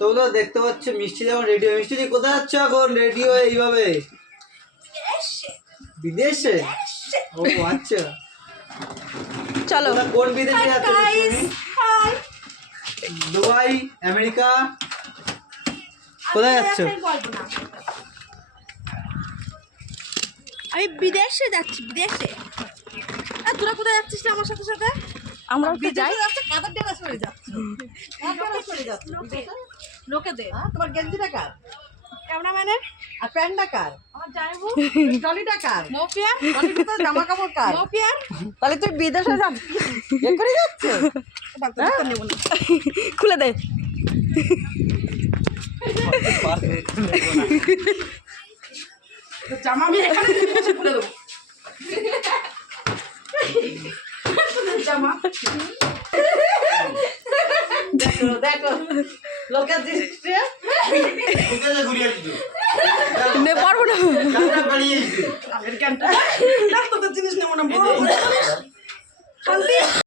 তোমরা দেখতে পাচ্ছ মিষ্টি যেমন রেডিও। মিষ্টি তুই কোথায় যাচ্ছ এখন রেডিও এইভাবে? বিদেশে? ও আচ্ছা, চলো। কোন বিদেশে যাচ্ছ? দুবাই, আমেরিকা, কোথায় যাচ্ছ? আমি বিদেশে যাচ্ছি, বিদেশে। আর তোরা কোথায় যাচ্ছিস না আমার সাথে সাথে? আমরা যাই। কাদের ডেরা চলে যাচ্ছ? কাদের চলে যাচ্ছ? লোকেদের। তোমার গেঞ্জিটা কার? ক্যামেরাম্যানের। আর প্যান্টটা কার? আমার জামাইবু। টলিটা কার? মফিয়ার। টলিটা তো জামা কাপড় কার? মফিয়ার। তাহলে তুই বিদেশে যাচ্ছিস? এ করে যাচ্ছ? বালতিটা নেব না। খুলে দে। জামা আমি এখানে বসে খুলে দেবো। জামা দেখো দেখো লোকের দৃষ্টি নে পারবো না। আমেরিকানটা তোদের জিনিস নেবো না বড়